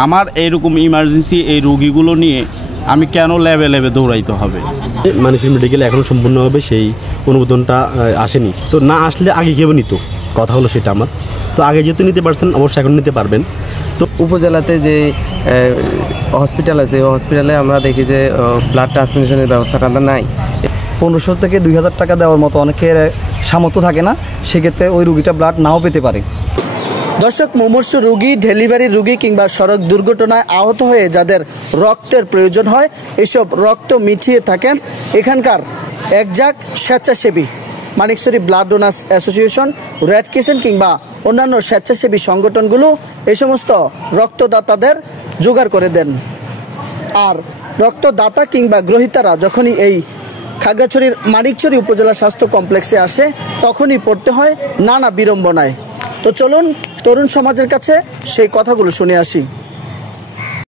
আমার এইরকম ইমার্জেন্সি এই রোগীগুলো নিয়ে আমি কেন ল্যাবে ল্যাবে দৌড়াইতে হবে? মানুষের মেডিকেলে এখনও সম্পূর্ণভাবে সেই অনুমোদনটা আসেনি, তো না আসলে আগে কেউ নিত, কথা হলো সেটা আমার। তো আগে যেহেতু নিতে পারছেন, অবশ্যই এখন নিতে পারবেন। তো উপজেলাতে যে হসপিটাল আছে, ওই হসপিটালে আমরা দেখি যে ব্লাড ট্রান্সমিশনের ব্যবস্থাটা নাই। 1500 থেকে 2000 টাকা দেওয়ার মতো অনেকের সামর্থ্য থাকে না, সেক্ষেত্রে ওই রুগীটা ব্লাড নাও পেতে পারে। দর্শক, মুমূর্ষু রোগী, ডেলিভারি রোগী কিংবা সড়ক দুর্ঘটনায় আহত হয়ে যাদের রক্তের প্রয়োজন হয়, এসব রক্ত মিটিয়ে থাকেন এখানকার একজাক স্বেচ্ছাসেবী Manikchhari blood donors association, red crescent কিংবা অন্যান্য স্বেচ্ছাসেবী সংগঠনগুলো এই সমস্ত রক্তদাতাদের জোগাড় করে দেন। আর রক্তদাতা কিংবা গ্রহীতারা যখনই এই খাগড়াছড়ির মানিকছড়ি উপজেলা স্বাস্থ্য কমপ্লেক্সে আসে, তখনই পড়তে হয় নানা বিড়ম্বনায়। তো চলুন তরুণ সমাজের কাছে সেই কথাগুলো শুনে আসি।